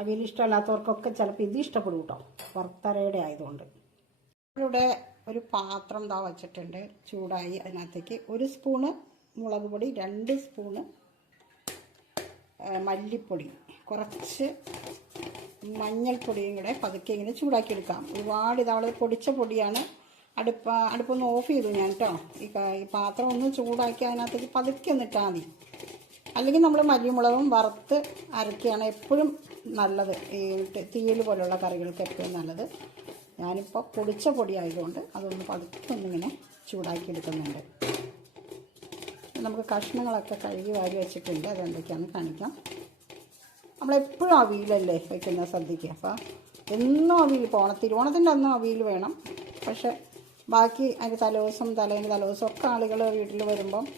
അവിയൽ ഇഷ്ടമല്ലാത്തവർക്കൊക്കെ ചിലപ്പോൾ ഇത് ഇഷ്ടപ്പെടും കേട്ടോ. വറുത്തരയുടെ ആയതുകൊണ്ട്. ഇവിടെ ഒരു പാത്രം ദാ വച്ചിട്ടുണ്ട്. ചൂടായി അതിനകത്തേക്ക് ഒരു സ്പൂണ് മുളക് പൊടി രണ്ട് സ്പൂണ് മല്ലിപ്പൊടി. കുറച്ച് മഞ്ഞൾപ്പൊടിയും കൂടെ പതുക്കെ ഇങ്ങനെ ചൂടാക്കി എടുക്കാം ഒരുപാട് ഇതവൾ പൊടിച്ച പൊടിയാണ്. അടുപ്പ അടുപ്പൊന്ന് ഓഫ് ചെയ്തു ഞാൻ കേട്ടോ. ഈ പാത്രം ഒന്ന് ചൂടാക്കി അതിനകത്തേക്ക് പതുക്കെ ഒന്നിട്ടാൽ മതി. അല്ലെങ്കിൽ നമ്മൾ മല്ലിമുളകും വറുത്ത് അരക്കുകയാണ് എപ്പോഴും നല്ലത്. ഈ തീയൽ പോലുള്ള കറികൾക്ക് എപ്പോഴും നല്ലത്. ഞാനിപ്പോൾ പൊടിച്ച പൊടിയായതുകൊണ്ട് അതൊന്ന് പതുക്കൊന്നിങ്ങനെ ചൂടാക്കി എടുക്കുന്നുണ്ട് നമുക്ക് കഷ്ണങ്ങളൊക്കെ കഴുകി വാരി വെച്ചിട്ടുണ്ട്. അതെന്തൊക്കെയാണെന്ന് കാണിക്കാം. നമ്മളെപ്പോഴും അവിയിലല്ലേ വയ്ക്കുന്ന സദ്യക്ക്. അപ്പോൾ എന്നും അവിയിൽ പോകണം തിരുവോണത്തിന്റെ അന്നും അവിയിൽ വേണം. പക്ഷേ ബാക്കി അതിന്റെ തലേദിവസം തലേന്റെ തലേദിവസം ഒക്കെ ആളുകൾ വീട്ടിൽ വരുമ്പം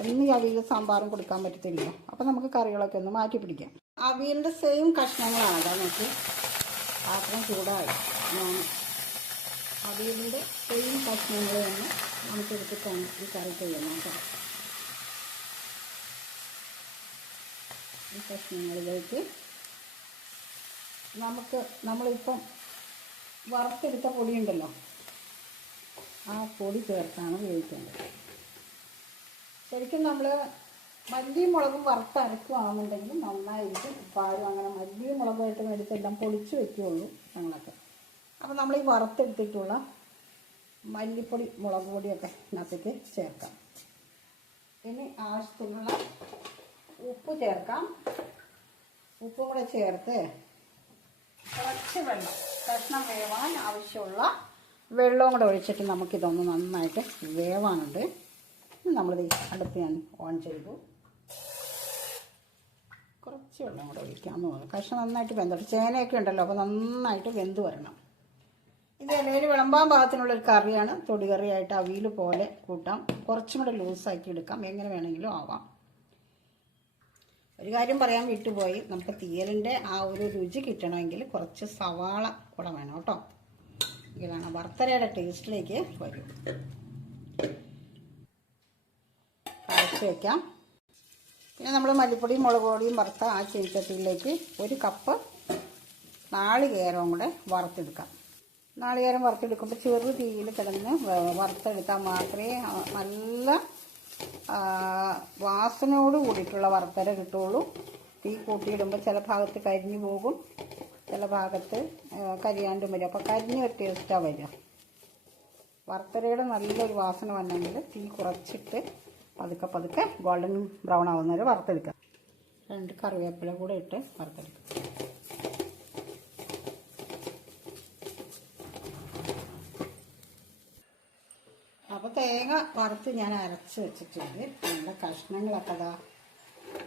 എന്നും അവിയൽ സാമ്പാറും കൊടുക്കാൻ പറ്റത്തില്ല. അപ്പോൾ നമുക്ക് കറികളൊക്കെ ഒന്ന് മാറ്റി പിടിക്കാം. അവിയലിന്റെ സെയിം കഷ്ണങ്ങളാണ് അതാ നോക്കി. പാത്രം ചൂടായി. ഞാൻ അവിയലിന്റെ സെയിം കഷ്ണങ്ങൾ തന്നെ നമുക്ക് എടുത്തിട്ടാണ് ഈ കറി ചെയ്യുന്നത് കേട്ടോ. ഈ കഷ്ണങ്ങളിലേക്ക് നമുക്ക് നമ്മളിപ്പം വറുത്തെടുത്ത പൊടിയുണ്ടല്ലോ ആ പൊടി ചേർത്താണ് ഉപയോഗിക്കേണ്ടത് ശരിക്കും നമ്മൾ മല്ലിയും മുളകും വറുത്തരക്കുവാണെന്നുണ്ടെങ്കിൽ നന്നായിരിക്കും. ഉപ്പാരും അങ്ങനെ മല്ലിയും മുളകുമായിട്ട് മേടിച്ചെല്ലാം പൊളിച്ചു വെക്കുകയുള്ളൂ ഞങ്ങളൊക്കെ. അപ്പോൾ നമ്മൾ ഈ വറുത്തെടുത്തിട്ടുള്ള മല്ലിപ്പൊടി മുളക് പൊടിയൊക്കെ ഇതിനകത്തേക്ക് ചേർക്കാം. ഇനി ആവശ്യത്തിനുള്ള ഉപ്പ് ചേർക്കാം. ഉപ്പും കൂടെ ചേർത്ത് കുറച്ച് വെള്ളം കഷ്ണം വേവാൻ ആവശ്യമുള്ള വെള്ളവും കൂടെ ഒഴിച്ചിട്ട് നമുക്കിതൊന്ന് നന്നായിട്ട് വേവാനുണ്ട്. നമ്മളിത് അടുപ്പ് ഞാൻ ഓൺ ചെയ്തു. കുറച്ച് വെള്ളം കൂടെ ഒഴിക്കാമെന്ന് തോന്നുന്നു കഷ്ണം നന്നായിട്ട് വെന്തോട്ടെ ചേനയൊക്കെ ഉണ്ടല്ലോ അപ്പോൾ നന്നായിട്ട് വെന്ത് വരണം. ഇത് ഇലയിൽ വിളമ്പാൻ പാകത്തിനുള്ള ഒരു കറിയാണ്. തൊടികറിയായിട്ട് അവിയൽ പോലെ കൂട്ടാം. കുറച്ചും കൂടെ ലൂസാക്കി എടുക്കാം. എങ്ങനെ വേണമെങ്കിലും ആവാം. ഒരു കാര്യം പറയാൻ വിട്ടുപോയി. നമുക്ക് തീയലിന്റെ ആ ഒരു രുചി കിട്ടണമെങ്കിൽ കുറച്ച് സവാള കൂടെ വേണം കേട്ടോ. ഇതാണ് വറുത്തരയുടെ ടേസ്റ്റിലേക്ക് വരും. അരച്ച് വയ്ക്കാം പിന്നെ നമ്മൾ മല്ലിപ്പൊടിയും മുളക് പൊടിയും വറുത്ത ആ ചീനിച്ചട്ടിയിലേക്ക് ഒരു കപ്പ് നാളികേരവും കൂടെ വറുത്തെടുക്കാം. നാളികേരം വറുത്തെടുക്കുമ്പോൾ ചെറു തീയിൽ കിടന്ന് വറുത്തെടുത്താൽ മാത്രമേ നല്ല വാസനയോട് കൂടിയിട്ടുള്ള വറുത്തര കിട്ടുള്ളൂ. തീ കൂട്ടിയിടുമ്പോൾ ചില ഭാഗത്ത് കരിഞ്ഞു പോകും. ചില ഭാഗത്ത് കരിയാണ്ടും വരും. അപ്പോൾ കരിഞ്ഞ ഒരു ടേസ്റ്റാണ് വരിക. വറുത്തരയുടെ നല്ലൊരു വാസന വന്നെങ്കിൽ തീ കുറച്ചിട്ട് പതുക്കെ പതുക്കെ ഗോൾഡൻ ബ്രൗൺ ആവുന്ന വരെ വറുത്തെടുക്കുക രണ്ട് കറിവേപ്പില കൂടെ ഇട്ട് വറുത്തെടുക്കുക അപ്പോൾ തേങ്ങ വറുത്ത് ഞാൻ അരച്ച് വെച്ചിട്ടുണ്ട്. നല്ല കഷ്ണങ്ങളൊക്കെ അതാ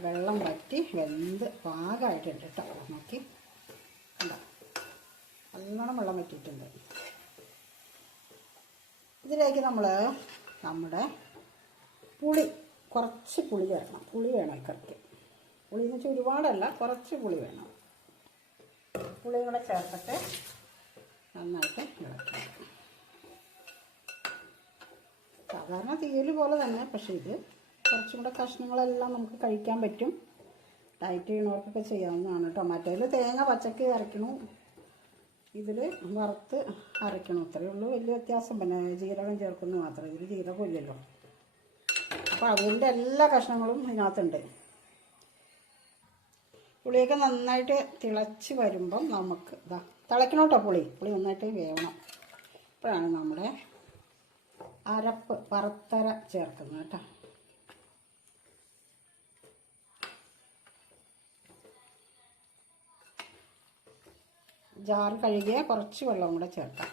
വെള്ളം വറ്റി വെന്ത് പാകമായിട്ടുണ്ട് കേട്ടോ നോക്കി. നല്ലോണം വെള്ളം വറ്റിയിട്ടുണ്ട്. ഇതിലേക്ക് നമ്മൾ നമ്മുടെ പുളി കുറച്ച് പുളി ചേർക്കണം. പുളി വേണം കറിക്ക് പുളി എന്ന് വെച്ചാൽ ഒരുപാടല്ല കുറച്ച് പുളി വേണം. പുളി കൂടെ ചേർത്തിട്ട് നന്നായിട്ട് സാധാരണ തീയൽ പോലെ തന്നെ പക്ഷേ ഇത് കുറച്ചും കൂടെ കഷ്ണങ്ങളെല്ലാം നമുക്ക് കഴിക്കാൻ പറ്റും. ഡയറ്റ് ചെയ്യണവർക്കൊക്കെ ചെയ്യാവുന്നതാണ്. ടൊമാറ്റോയിൽ തേങ്ങ പച്ചക്ക് അരയ്ക്കണു. ഇതിൽ വറുത്ത് അരയ്ക്കണം. അത്രയേ ഉള്ളൂ. വലിയ വ്യത്യാസം. പിന്നെ ജീരകം ചേർക്കുന്നു മാത്രമേ ഇതിൽ ജീരകം ഇല്ലല്ലോ. അപ്പോൾ അതിന്റെ എല്ലാ കഷ്ണങ്ങളും ഇതിനകത്തുണ്ട്. പുളിയൊക്കെ നന്നായിട്ട് തിളച്ച് വരുമ്പം നമുക്ക് ഇതാ തിളയ്ക്കണോട്ടോ പുളി. പുളി നന്നായിട്ട് വേവണം. ഇപ്പോഴാണ് നമ്മുടെ അരപ്പ് വറുത്തര ചേർക്കുന്നത് കേട്ടോ. ജാർ കഴുകിയ കുറച്ച് വെള്ളം കൂടെ ചേർക്കാം.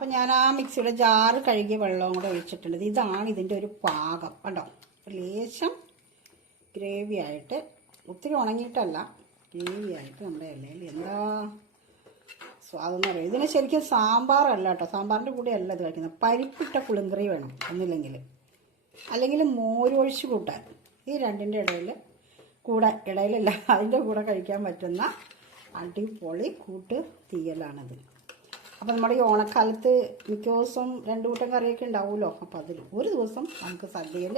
അപ്പം ഞാൻ ആ മിക്സിയുടെ ജാറ് കഴുകിയ വെള്ളവും കൂടെ ഒഴിച്ചിട്ടുണ്ട്. ഇതാണ് ഇതിന്റെ ഒരു പാകം. കണ്ടോ? ലേശം ഗ്രേവി ആയിട്ട് ഒത്തിരി ഉണങ്ങിയിട്ടല്ല ഗ്രേവി ആയിട്ട് നമ്മുടെ ഇലയിൽ എന്താ സ്വാദെന്ന് പറയും ഇതിന് ശരിക്കും സാമ്പാറല്ല കേട്ടോ. സാമ്പാറിന്റെ കൂടെ അല്ല ഇത് കഴിക്കുന്നത്. പരിപ്പിട്ട പുളിങ്കറി വേണം ഒന്നില്ലെങ്കിൽ. അല്ലെങ്കിൽ മോരൊഴിച്ച് കൂട്ടാൻ. ഈ രണ്ടിന്റെ ഇടയിൽ കൂടെ ഇടയിലല്ല അതിന്റെ കൂടെ കഴിക്കാൻ പറ്റുന്ന അടിപൊളി കൂട്ട് തീയലാണിത്. അപ്പോൾ നമ്മുടെ ഈ ഓണക്കാലത്ത് മിക്ക ദിവസം രണ്ട് കൂട്ടം കറിയൊക്കെ ഉണ്ടാവുമല്ലോ? അപ്പോൾ അതിൽ ഒരു ദിവസം നമുക്ക് സദ്യയിൽ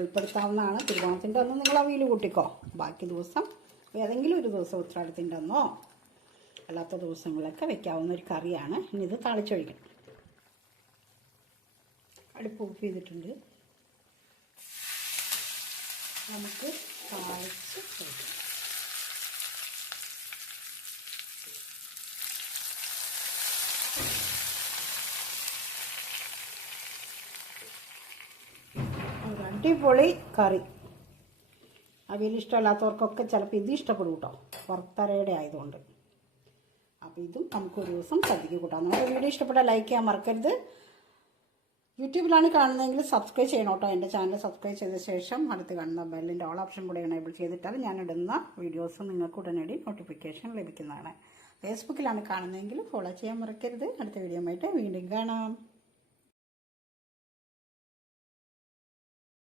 ഉൾപ്പെടുത്താവുന്നതാണ്. തിരുവോണത്തിന്റെ അന്ന് നിങ്ങൾ അവിയിൽ കൂട്ടിക്കോ. ബാക്കി ദിവസം ഏതെങ്കിലും ഒരു ദിവസം ഉത്രാടത്തിന്റെ അന്നോ അല്ലാത്ത ദിവസങ്ങളിലൊക്കെ വെക്കാവുന്ന ഒരു കറിയാണ്. ഇനി ഇത് തളിച്ചൊഴിക്കണം അടുപ്പ് ഓഫ് ചെയ്തിട്ടുണ്ട്. നമുക്ക് തളിച്ച് ഒഴിക്കാം ഒരു അടിപൊളി കറി. അവിയൽ ഇഷ്ടമല്ലാത്തവർക്കൊക്കെ ചിലപ്പോൾ ഇത് ഇഷ്ടപ്പെടും കേട്ടോ. വറുത്തരയുടെ ആയതുകൊണ്ട്. അപ്പോൾ ഇതും നമുക്ക് ഒരു ദിവസം സദ്യക്ക് കൂട്ടാം. നമ്മുടെ വീഡിയോ ഇഷ്ടപ്പെട്ടാൽ ലൈക്ക് ചെയ്യാൻ മറക്കരുത്. യൂട്യൂബിലാണ് കാണുന്നതെങ്കിൽ സബ്സ്ക്രൈബ് ചെയ്യണം കേട്ടോ. എന്റെ ചാനൽ സബ്സ്ക്രൈബ് ചെയ്ത ശേഷം അടുത്ത് കാണുന്ന ബെല്ലിന്റെ ഓൾ ഓപ്ഷൻ കൂടെ എനേബിൾ ചെയ്തിട്ടാൽ ഞാൻ ഇടുന്ന വീഡിയോസ് നിങ്ങൾക്ക് ഉടനടി നോട്ടിഫിക്കേഷൻ ലഭിക്കുന്നതാണ്. ഫേസ്ബുക്കിലാണ് കാണുന്നതെങ്കിൽ ഫോളോ ചെയ്യാൻ മറക്കരുത്. അടുത്ത വീഡിയോ ആയിട്ട് വീണ്ടും കാണാം.